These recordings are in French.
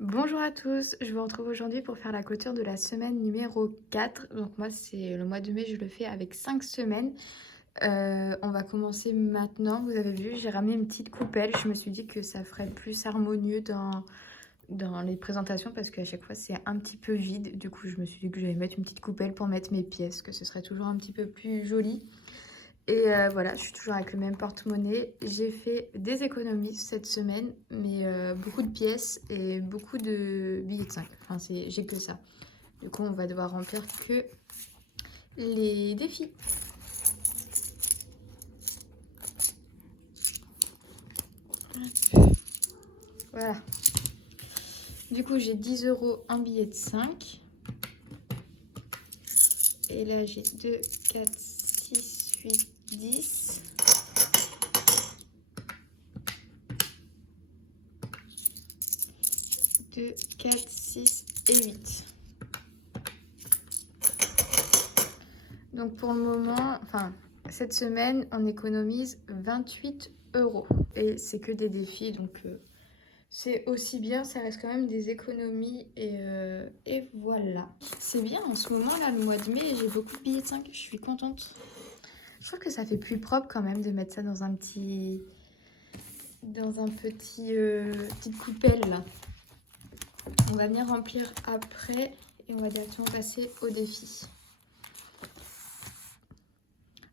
Bonjour à tous, je vous retrouve aujourd'hui pour faire la clôture de la semaine numéro 4. Donc moi c'est le mois de mai, je le fais avec 5 semaines. On va commencer maintenant, vous avez vu, j'ai ramené une petite coupelle. Je me suis dit que ça ferait plus harmonieux dans les présentations parce qu'à chaque fois c'est un petit peu vide. Du coup je me suis dit que j'allais mettre une petite coupelle pour mettre mes pièces, que ce serait toujours un petit peu plus joli. Et voilà, je suis toujours avec le même porte-monnaie. J'ai fait des économies cette semaine, mais beaucoup de pièces et beaucoup de billets de 5. Enfin, j'ai que ça. Du coup, on va devoir remplir que les défis. Voilà. Du coup, j'ai 10 € en billets de 5. Et là, j'ai 2, 4, 6, 8, 10. 2, 4, 6 et 8. Donc pour le moment, enfin cette semaine, on économise 28 €. Et c'est que des défis, donc c'est aussi bien, ça reste quand même des économies. Et voilà. C'est bien en ce moment là, le mois de mai, j'ai beaucoup de billets de 5, je suis contente. Je trouve que ça fait plus propre quand même de mettre ça dans un petit... petite coupelle là. On va venir remplir après et on va directement passer au défi.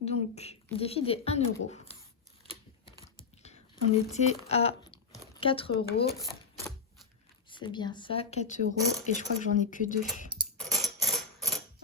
Donc, défi des 1 €. On était à 4 €. C'est bien ça, 4 €. Et je crois que j'en ai que 2.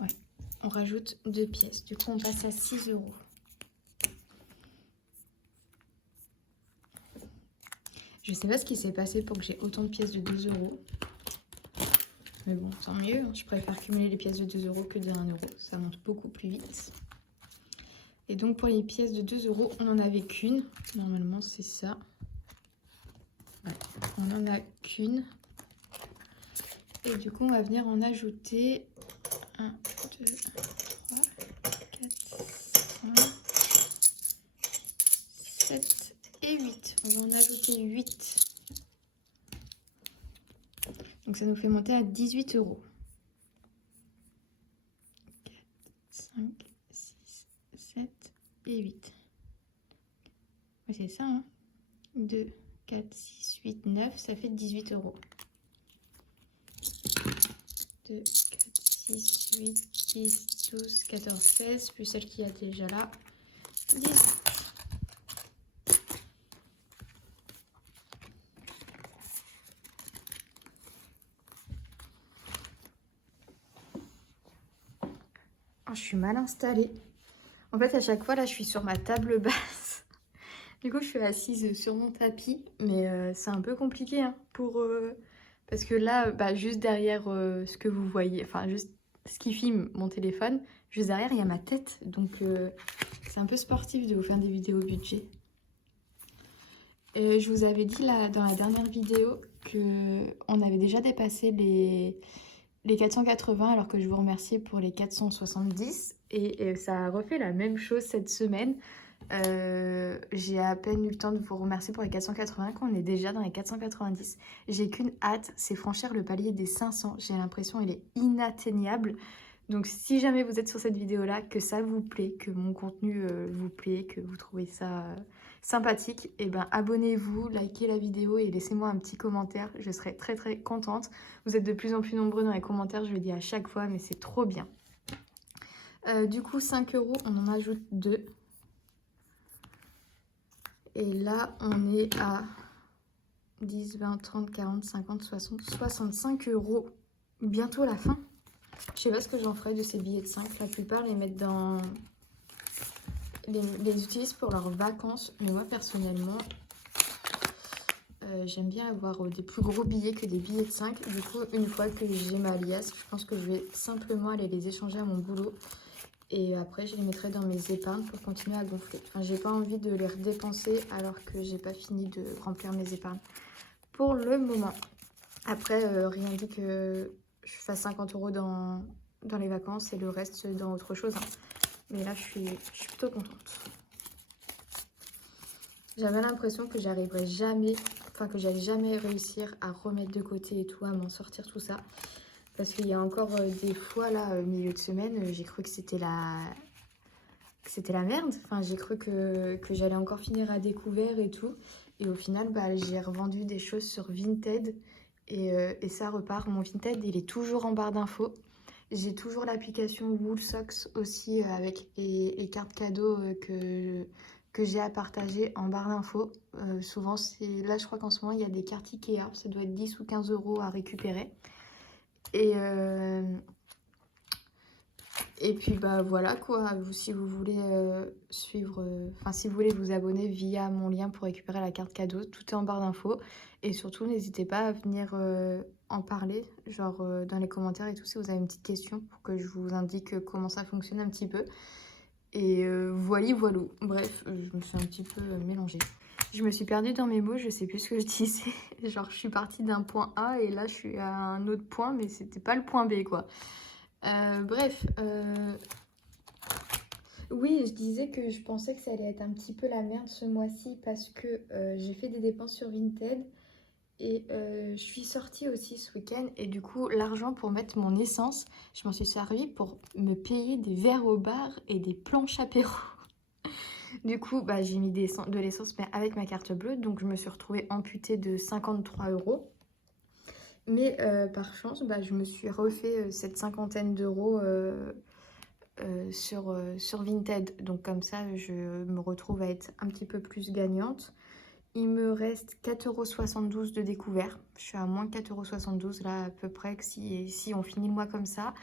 Ouais, on rajoute 2 pièces. Du coup, on passe à 6 €. Je sais pas ce qui s'est passé pour que j'ai autant de pièces de 2 €. Mais bon, tant mieux. Je préfère cumuler les pièces de 2 € que de 1 €. Ça monte beaucoup plus vite. Et donc, pour les pièces de 2 €, on n'en avait qu'une. Normalement, c'est ça. Ouais, on n'en a qu'une. Et du coup, on va venir en ajouter 1, 2, 3, 4, 5, 7 et 8. On va en ajouter 8. Donc ça nous fait monter à 18 €. 4, 5, 6, 7 et 8. Ouais, c'est ça, hein. 2, 4, 6, 8, 9, ça fait 18 €. 2, 4, 6, 8, 10, 12, 14, 16, plus celle qui a déjà là. 10. Oh, je suis mal installée. En fait, à chaque fois, là, je suis sur ma table basse. Du coup, je suis assise sur mon tapis. Mais c'est un peu compliqué, hein, parce que là, juste derrière ce que vous voyez, enfin, juste ce qui filme mon téléphone, juste derrière, il y a ma tête. Donc, c'est un peu sportif de vous faire des vidéos budget. Je vous avais dit là, dans la dernière vidéo qu'on avait déjà dépassé les 480, alors que je vous remerciais pour les 470. Et ça a refait la même chose cette semaine. J'ai à peine eu le temps de vous remercier pour les 480, qu'on est déjà dans les 490. J'ai qu'une hâte, c'est franchir le palier des 500. J'ai l'impression qu'il est inatteignable. Donc si jamais vous êtes sur cette vidéo-là, que ça vous plaît, que mon contenu vous plaît, que vous trouvez ça sympathique, et ben abonnez-vous, likez la vidéo et laissez-moi un petit commentaire. Je serai très très contente. Vous êtes de plus en plus nombreux dans les commentaires, je le dis à chaque fois, mais c'est trop bien. Du coup, 5 €, on en ajoute 2. Et là, on est à 10, 20, 30, 40, 50, 60, 65 €. Bientôt la fin. Je sais pas ce que j'en ferai de ces billets de 5. La plupart les mettent dans... les utilisent pour leurs vacances. Mais moi, personnellement, j'aime bien avoir des plus gros billets que des billets de 5. Du coup, une fois que j'ai ma liasse, je pense que je vais simplement aller les échanger à mon boulot. Et après, je les mettrai dans mes épargnes pour continuer à gonfler. Enfin, j'ai pas envie de les redépenser alors que j'ai pas fini de remplir mes épargnes pour le moment. Après, rien dit que je fasse 50 € dans les vacances et le reste dans autre chose, hein. Mais là, je suis plutôt contente. J'avais l'impression que j'arriverais jamais enfin que j'allais jamais réussir à remettre de côté et tout, à m'en sortir tout ça. Parce qu'il y a encore des fois là, au milieu de semaine, j'ai cru que c'était la merde. Enfin, j'ai cru que j'allais encore finir à découvert et tout. Et au final, bah, j'ai revendu des choses sur Vinted et ça repart. Mon Vinted, il est toujours en barre d'infos. J'ai toujours l'application Woolsocks aussi avec les cartes cadeaux que j'ai à partager en barre d'infos. Souvent, là, je crois qu'en ce moment, il y a des cartes Ikea. Ça doit être 10 ou 15 euros à récupérer. Et puis bah voilà quoi, si vous voulez suivre, enfin si vous voulez vous abonner via mon lien pour récupérer la carte cadeau, tout est en barre d'infos. Et surtout n'hésitez pas à venir en parler, genre dans les commentaires et tout, si vous avez une petite question pour que je vous indique comment ça fonctionne un petit peu. Et voilou. Bref, je me suis un petit peu mélangée. Je me suis perdue dans mes mots, je sais plus ce que je disais. Genre je suis partie d'un point A et là je suis à un autre point, mais c'était pas le point B quoi. Bref, oui, je disais que je pensais que ça allait être un petit peu la merde ce mois-ci parce que j'ai fait des dépenses sur Vinted et je suis sortie aussi ce week-end et du coup l'argent pour mettre mon essence, je m'en suis servi pour me payer des verres au bar et des planches apéro. Du coup, bah, j'ai mis de l'essence mais avec ma carte bleue, donc je me suis retrouvée amputée de 53 euros. Mais par chance, bah, je me suis refait cette cinquantaine d'euros sur Vinted. Donc comme ça, je me retrouve à être un petit peu plus gagnante. Il me reste 4,72 € de découvert. Je suis à moins 4,72 € là à peu près si on finit le mois comme ça.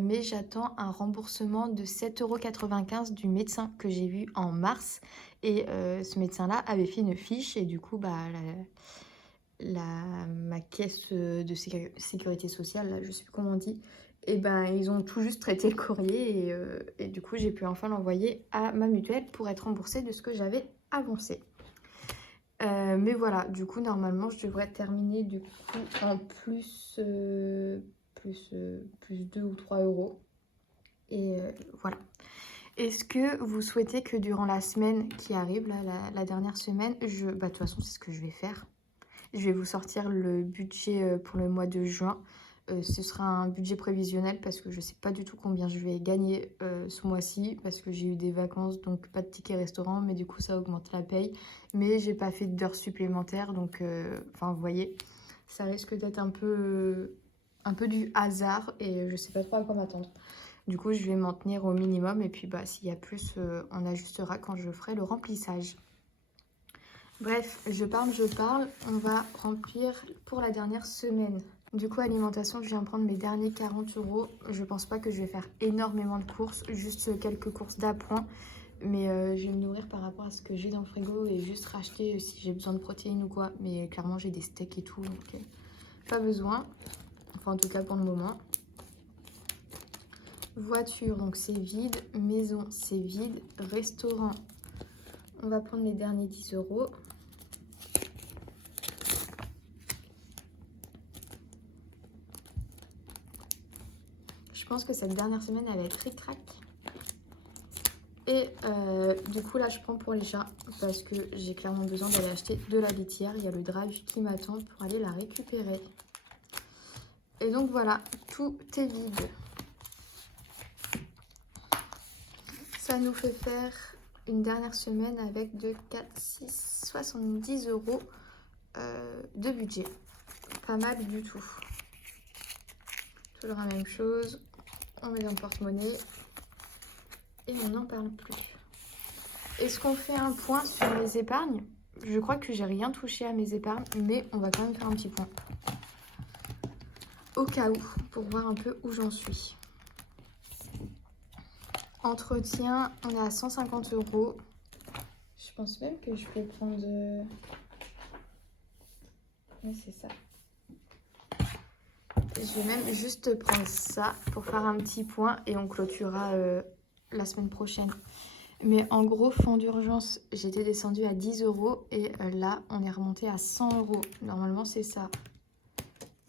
Mais j'attends un remboursement de 7,95 € du médecin que j'ai vu en mars. Et ce médecin-là avait fait une fiche et du coup, bah, ma caisse de sécurité sociale, là, je sais plus comment on dit, et ben ils ont tout juste traité le courrier et du coup j'ai pu enfin l'envoyer à ma mutuelle pour être remboursée de ce que j'avais avancé. Mais voilà, du coup normalement je devrais terminer du coup en plus 2 ou 3 euros. Et voilà. Est-ce que vous souhaitez que durant la semaine qui arrive, là, la dernière semaine, bah, de toute façon c'est ce que je vais faire. Je vais vous sortir le budget pour le mois de juin. Ce sera un budget prévisionnel parce que je ne sais pas du tout combien je vais gagner ce mois-ci parce que j'ai eu des vacances, donc pas de ticket restaurant, mais du coup ça augmente la paye. Mais j'ai pas fait d'heures supplémentaires, donc enfin vous voyez, ça risque d'être un peu du hasard et je sais pas trop à quoi m'attendre. Du coup je vais m'en tenir au minimum et puis bah s'il y a plus, on ajustera quand je ferai le remplissage. Bref, je parle, on va remplir pour la dernière semaine. Du coup, alimentation, je viens prendre mes derniers 40 euros. Je pense pas que je vais faire énormément de courses, juste quelques courses d'appoint. Mais je vais me nourrir par rapport à ce que j'ai dans le frigo et juste racheter si j'ai besoin de protéines ou quoi. Mais clairement, j'ai des steaks et tout, donc pas besoin. Enfin, en tout cas pour le moment. Voiture, donc c'est vide. Maison, c'est vide. Restaurant, on va prendre les derniers 10 euros. Je pense que cette dernière semaine, elle va être ric-rac. Et du coup, là, je prends pour les chats parce que j'ai clairement besoin d'aller acheter de la litière. Il y a le drive qui m'attend pour aller la récupérer. Et donc, voilà, tout est vide. Ça nous fait faire une dernière semaine avec de 4, 6, 70 euros de budget. Pas mal du tout. Toujours la même chose. On met dans le porte-monnaie. Et on n'en parle plus. Est-ce qu'on fait un point sur mes épargnes? Je crois que j'ai rien touché à mes épargnes, mais on va quand même faire un petit point. Au cas où, pour voir un peu où j'en suis. Entretien, on est à 150 euros. Je pense même que je peux prendre... Oui, c'est ça. Je vais même juste prendre ça pour faire un petit point et on clôturera la semaine prochaine. Mais en gros, fonds d'urgence, j'étais descendue à 10 euros et là, on est remonté à 100 euros. Normalement, c'est ça.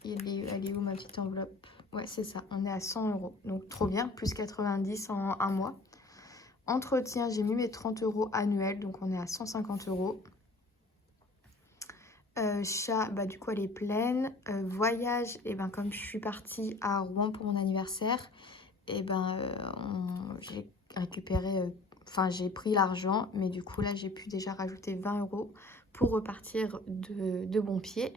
Elle est où ma petite enveloppe? Ouais, c'est ça. On est à 100 euros. Donc, trop bien. Plus 90 en un mois. Entretien, j'ai mis mes 30 euros annuels. Donc, on est à 150 euros. Chat, bah du coup elle est pleine. Voyage, et ben comme je suis partie à Rouen pour mon anniversaire, et ben j'ai récupéré, enfin j'ai pris l'argent, mais du coup là j'ai pu déjà rajouter 20 € pour repartir de bon pied.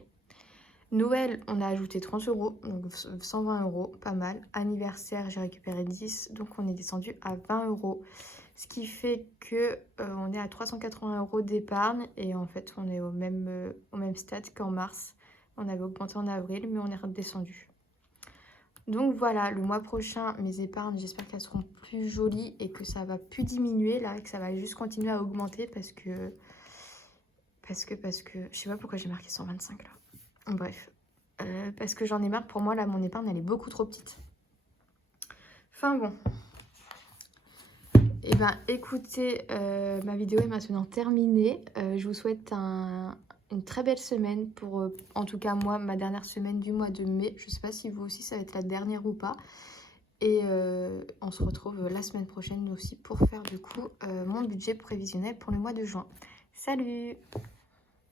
Noël, on a ajouté 30 €, donc 120 €, pas mal. Anniversaire, j'ai récupéré 10, donc on est descendu à 20 €. Ce qui fait que on est à 380 € d'épargne et en fait on est au même stade qu'en mars. On avait augmenté en avril, mais on est redescendu. Donc voilà, le mois prochain, mes épargnes, j'espère qu'elles seront plus jolies et que ça va plus diminuer là, et que ça va juste continuer à augmenter parce que, je sais pas pourquoi j'ai marqué 125 là. Bref, parce que j'en ai marre, pour moi là, mon épargne, elle est beaucoup trop petite. Enfin bon. Eh ben écoutez, ma vidéo est maintenant terminée. Je vous souhaite une très belle semaine pour, en tout cas moi, ma dernière semaine du mois de mai. Je sais pas si vous aussi ça va être la dernière ou pas. Et on se retrouve la semaine prochaine aussi pour faire du coup mon budget prévisionnel pour le mois de juin. Salut!